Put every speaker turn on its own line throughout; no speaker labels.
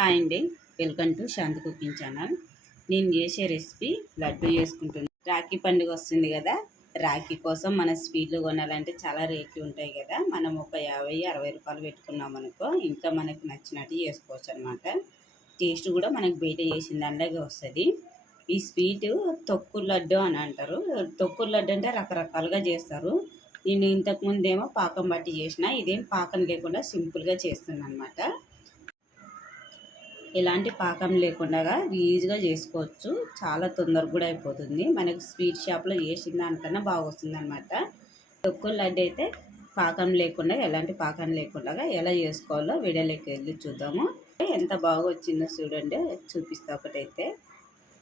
Hi అండి. Welcome to Shanti cooking channel. నేను చేసే రెసిపీ లడ్డు చేసుకుంటున్నాను రాఖీ పండుగ వస్తుంది కదా. రాఖీ కోసం మన స్వీట్లు కొనాలంటే చాలా రేట్లు ఉంటాయి కదా. మనం ఒక యాభై అరవై రూపాయలు పెట్టుకున్నాం అనుకో ఇంకా మనకు నచ్చినట్టు చేసుకోవచ్చు అనమాట టేస్ట్ కూడా మనకు బయట చేసిన దానిలాగే వస్తుంది. ఈ స్వీట్ తొక్కు లడ్డు అని అంటారు. తొక్కు లడ్డు అంటే రకరకాలుగా చేస్తారు. నేను ఇంతకుముందేమో పాకం బట్టి చేసిన ఇదేం పాకం లేకుండా సింపుల్గా చేస్తున్నాను అనమాట ఎలాంటి పాకం లేకుండా ఈజీగా చేసుకోవచ్చు. చాలా తొందరగా కూడా అయిపోతుంది. మనకు స్వీట్ షాప్లో చేసిన దానికన్నా బాగా వస్తుంది అనమాట తొక్కుల లడ్డు అయితే పాకం లేకుండా ఎలాంటి పాకం లేకుండా ఎలా చేసుకోవాలో వీడియోలోకి వెళ్ళి చూద్దాము. ఎంత బాగా వచ్చిందో చూడండి. చూపిస్తా ఒకటైతే.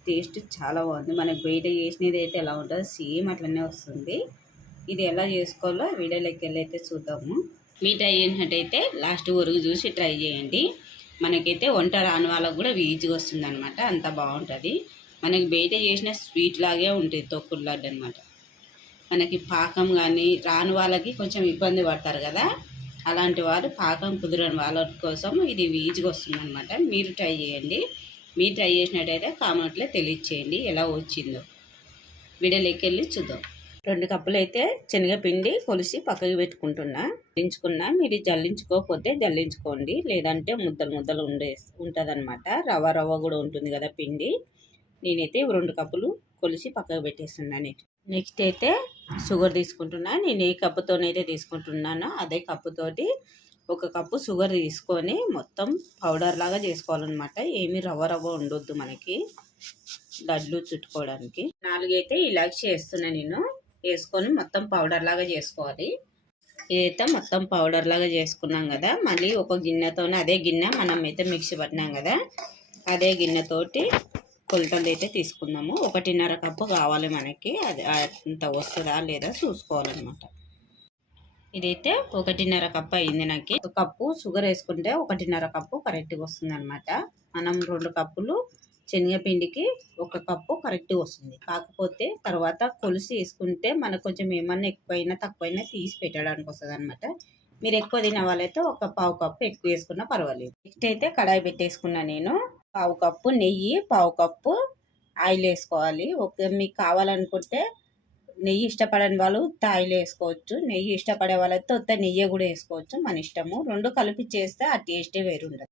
టేస్ట్ చాలా బాగుంది. మనకు బయట చేసినది అయితే ఎలా ఉంటుందో సేమ్ అట్లనే వస్తుంది. ఇది ఎలా చేసుకోవాలో వీడియోలోకి వెళ్ళి అయితే చూద్దాము. మీ ట్రై చేసినట్టయితే లాస్ట్ వరకు చూసి ట్రై చేయండి. మనకైతే వంట రాని వాళ్ళకు కూడా ఈజీగా వస్తుంది అనమాట అంత బాగుంటుంది. మనకి బయట చేసిన స్వీట్ లాగే ఉంటుంది తొక్కుడు లడ్డు అనమాట మనకి పాకం కానీ రాని వాళ్ళకి కొంచెం ఇబ్బంది పడతారు కదా. అలాంటి వారు పాకం కుదరని వాళ్ళ కోసం ఇది ఈజీగా వస్తుంది అనమాట మీరు ట్రై చేయండి. మీరు ట్రై చేసినట్టయితే కామెంట్లో తెలియచేయండి. ఎలా వచ్చిందో. వీడియోలోకి వెళ్ళి చూద్దాం. రెండు కప్పులు అయితే శనగపిండి కొలిసి పక్కకి పెట్టుకుంటున్నా. జల్లించుకున్నా మీరు జల్లించుకోకపోతే జల్లించుకోండి. లేదంటే ముద్దలు ముద్దలు ఉండే ఉంటుంది అనమాట రవ్వ రవ్వ కూడా ఉంటుంది కదా పిండి. నేనైతే రెండు కప్పులు కొలిసి పక్కకు పెట్టేస్తున్నాను నెక్స్ట్ అయితే షుగర్ తీసుకుంటున్నా. నేను ఏ కప్పుతోనైతే తీసుకుంటున్నానో అదే కప్పుతోటి ఒక కప్పు షుగర్ తీసుకొని మొత్తం పౌడర్ లాగా చేసుకోవాలన్నమాట. ఏమి రవ్వ రవ్వ ఉండొద్దు మనకి. లడ్లు చుట్టుకోవడానికి. నాలుగైతే ఇలాగ చేస్తున్నా నేను. వేసుకొని మొత్తం పౌడర్ లాగా చేసుకోవాలి. ఇదైతే మొత్తం పౌడర్ లాగా చేసుకున్నాం కదా. మళ్ళీ ఒక గిన్నెతోనే అదే గిన్నె మనం అయితే మిక్సీ పట్టినాం కదా. అదే గిన్నెతోటి కొలతలు అయితే తీసుకుందాము. ఒకటిన్నర కప్పు కావాలి మనకి. అది అంత వస్తుందా లేదా చూసుకోవాలన్నమాట. ఇదైతే ఒకటిన్నర కప్పు అయింది నాకు. ఒక కప్పు షుగర్ వేసుకుంటే ఒకటిన్నర కప్పు కరెక్ట్గా వస్తుంది అనమాట మనం రెండు కప్పులు శనగపిండికి ఒక కప్పు కరెక్ట్గా వస్తుంది. కాకపోతే తర్వాత కొలిసి వేసుకుంటే మనకు కొంచెం ఏమన్నా ఎక్కువైనా తక్కువైనా తీసి పెట్టడానికి వస్తుంది అనమాట మీరు ఎక్కువ తినే వాళ్ళైతే ఒక పావు కప్పు ఎక్కువ వేసుకున్నా పర్వాలేదు. నెక్స్ట్ అయితే కడాయి పెట్టేసుకున్నా నేను. పావు కప్పు నెయ్యి పావు కప్పు ఆయిల్ వేసుకోవాలి. ఒక మీకు కావాలనుకుంటే నెయ్యి ఇష్టపడని వాళ్ళు ఆయిల్ వేసుకోవచ్చు. నెయ్యి ఇష్టపడే వాళ్ళైతే ఉత్త నెయ్యి కూడా వేసుకోవచ్చు. మన ఇష్టము. రెండు కలిపి చేస్తే ఆ టేస్టే వేరుండదు.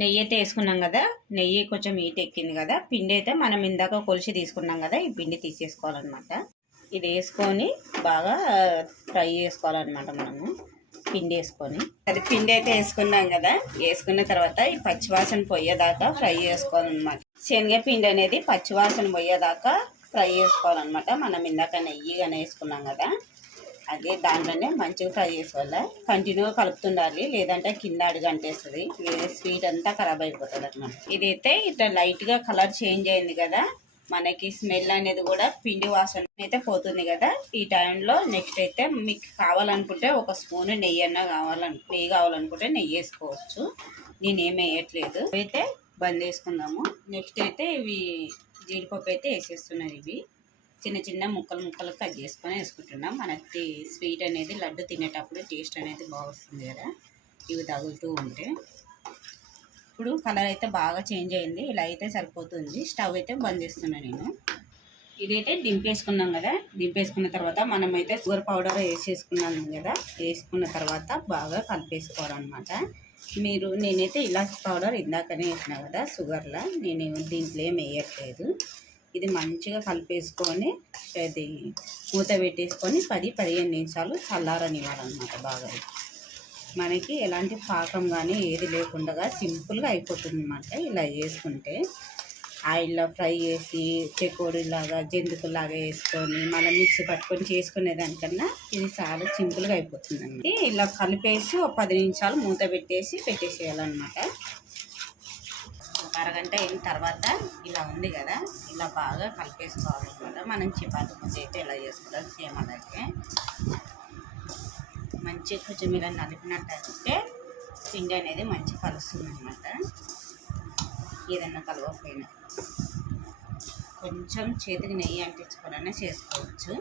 నెయ్యి అయితే వేసుకున్నాం కదా నెయ్యి కొంచెం హీట్ ఎక్కింది కదా పిండి అయితే మనం ఇందాక కొలిసి తీసుకున్నాం కదా ఈ పిండి తీసేసుకోవాలన్నమాట. ఇది వేసుకొని బాగా ఫ్రై చేసుకోవాలన్నమాట మనము పిండి వేసుకొని. అది పిండి అయితే వేసుకున్నాం కదా వేసుకున్న తర్వాత ఈ పచ్చివాసన పోయేదాకా ఫ్రై చేసుకోవాలన్నమాట. శనగపిండి అనేది పచ్చివాసన పోయేదాకా ఫ్రై చేసుకోవాలన్నమాట. మనం ఇందాక నెయ్యి కానీ వేసుకున్నాం కదా అదే దాంట్లోనే మంచిగా ఫ్రై చేసుకోవాలి? కంటిన్యూగా కలుపుతుండాలి. లేదంటే కింద అడుగంటేస్తుంది వేరే స్వీట్ అంతా ఖరాబ్ అయిపోతుంది అనమాట ఇదైతే ఇట్లా లైట్గా కలర్ చేంజ్ అయింది కదా మనకి స్మెల్ అనేది కూడా పిండి వాసన అయితే పోతుంది కదా. ఈ టైంలో నెక్స్ట్ అయితే మీకు కావాలనుకుంటే ఒక స్పూన్ నెయ్యి అన్న కావాలను నెయ్యి కావాలనుకుంటే నెయ్యి వేసుకోవచ్చు. నేనేం వేయట్లేదు. అయితే బంద్ చేసుకుందాము. నెక్స్ట్ అయితే ఇవి జీడిపప్పు అయితే వేసేస్తున్నాను ఇవి. చిన్న చిన్న ముక్కలు ముక్కలు కట్ చేసుకొని వేసుకుంటున్నాం. మనకి స్వీట్ అనేది లడ్డు తినేటప్పుడు టేస్ట్ అనేది బాగుస్తుంది కదా. ఇవి తగులుతూ ఉంటే. ఇప్పుడు కలర్ అయితే బాగా చేంజ్ అయింది. ఇలా అయితే సరిపోతుంది. స్టవ్ అయితే బంద్ చేస్తున్నాను నేను. ఇదైతే దింపేసుకున్నాం కదా. దింపేసుకున్న తర్వాత మనమైతే షుగర్ పౌడర్ వేసేసుకున్నాం కదా. వేసుకున్న తర్వాత బాగా కలిపేసుకోవాలన్నమాట. మీరు నేనైతే ఇలాచి పౌడర్ ఇందాకనే వేసిన కదా షుగర్లో. నేను దీంట్లో ఏం వేయట్లేదు. ఇది మంచిగా కలిపేసుకొని అది మూత పెట్టేసుకొని పది పదిహేను నిమిషాలు చల్లారనివ్వాలన్నమాట బాగా. మనకి ఎలాంటి పాకం కానీ ఏది లేకుండా సింపుల్గా అయిపోతుంది అనమాట ఇలా చేసుకుంటే. ఆయిల్లో ఫ్రై చేసి చెకోడీలాగా జంతుకులాగా వేసుకొని మళ్ళీ మిక్సీ పట్టుకొని చేసుకునే దానికన్నా ఇది చాలా సింపుల్గా అయిపోతుంది ఇలా కలిపేసి ఒక పది నిమిషాలు మూత పెట్టేసి పెట్టేసేయాలన్నమాట. అరగంట అయిన తర్వాత ఇలా ఉంది కదా ఇలా బాగా కలిపేసుకోవాలన్నమాట. మనం చపాతి ముద్ద అయితే ఇలా చేసుకోవాలి సేమ్ అలాగే. మంచి కొంచెం ఇలా నలిపినట్టయితే పిండి అనేది మంచి కలుస్తుంది అనమాట ఏదన్నా కలవకపోయినా. కొంచెం చేతికి నెయ్యి అంటించుకోవాలనే చేసుకోవచ్చు.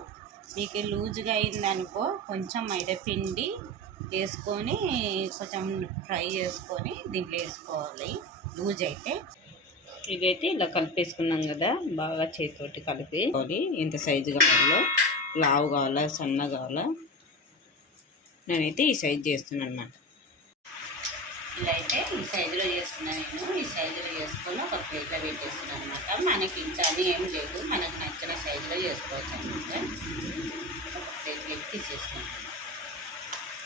మీకు లూజ్గా అయిందనుకో కొంచెం మైదా పిండి వేసుకొని కొంచెం ఫ్రై చేసుకొని దీంట్లో వేసుకోవాలి. లూజ్ అయితే. ఇదైతే ఇలా కలిపేసుకున్నాం కదా బాగా చేతితోటి కలిపి ఎంత సైజు కావాలో లావు కావాలా సన్న కావాలా నేనైతే ఈ సైజు చేస్తున్నాను అనమాట ఇలా అయితే ఈ సైజులో చేస్తున్నాను నేను. ఈ సైజులో చేసుకొని ఒక ప్లేట్లో పెట్టేస్తున్నాను అనమాట మనకి ఇంత అని ఏం లేదు. మనకు నచ్చిన సైజులో చేసుకోవచ్చు అనమాట ఒక ప్లేట్ పెట్టి తీసేసుకుంటాం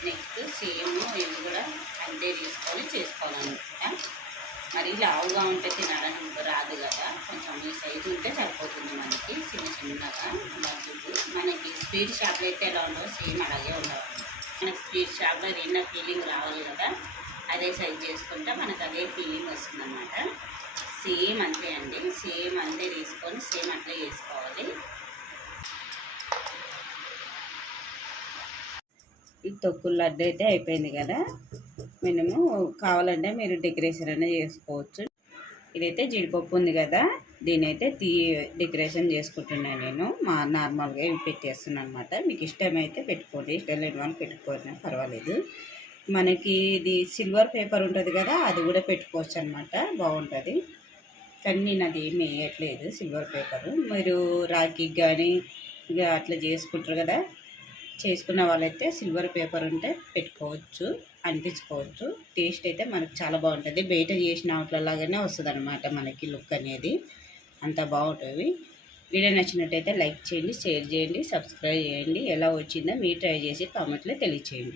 నెక్స్ట్ సేమ్ ఇవి కూడా అంతే తీసుకొని చేసుకోవాలన్నమాట. మరి లావుగా ఉంటే తినాలని రాదు కదా. కొంచెం ఈ సైజు ఉంటే సరిపోతుంది మనకి. చిన్న చిన్నగా లడ్డూలు మనకి స్వీట్ షాప్లో అయితే ఎలా ఉండవు సేమ్ అలాగే ఉండవు మనకి స్వీట్ షాప్లో తిన్న ఫీలింగ్ రావాలి కదా. అదే సైజ్ చేసుకుంటే మనకు అదే ఫీలింగ్ వస్తుందన్నమాట. సేమ్ అంతే అండి. సేమ్ అంతే తీసుకొని సేమ్ అట్లే చేసుకోవాలి. ఈ తొక్కుల లడ్డు అయితే అయిపోయింది కదా. మినిమం కావాలంటే మీరు డెకరేషన్ అనేది చేసుకోవచ్చు. ఇదైతే జీడిపప్పు ఉంది కదా దీని అయితే తీ డెకరేషన్ చేసుకుంటున్నాను నేను. మా నార్మల్గా ఇవి పెట్టేస్తున్నాను అనమాట మీకు ఇష్టమైతే పెట్టుకోండి ఇష్టం లేని వాళ్ళు పెట్టుకోవద్దు పర్వాలేదు. మనకి ఇది సిల్వర్ పేపర్ ఉంటుంది కదా అది కూడా పెట్టుకోవచ్చు అనమాట బాగుంటుంది. కానీ నేను అది ఏమి వేయట్లేదు సిల్వర్ పేపర్ మీరు రాఖీ కానీ ఇక అట్లా చేసుకుంటారు కదా చేసుకున్న వాళ్ళైతే సిల్వర్ పేపర్ ఉంటే పెట్టుకోవచ్చు అంటించుకోవచ్చు టేస్ట్ అయితే మనకు చాలా బాగుంటుంది. బయట చేసిన వాటిలాగానే వస్తుంది అనమాట మనకి లుక్ అనేది. అంత బాగుంటుంది. వీడియో నచ్చినట్టయితే లైక్ చేయండి షేర్ చేయండి సబ్స్క్రైబ్ చేయండి. ఎలా వచ్చిందో మీరు ట్రై చేసి కామెంట్లో తెలియచేయండి.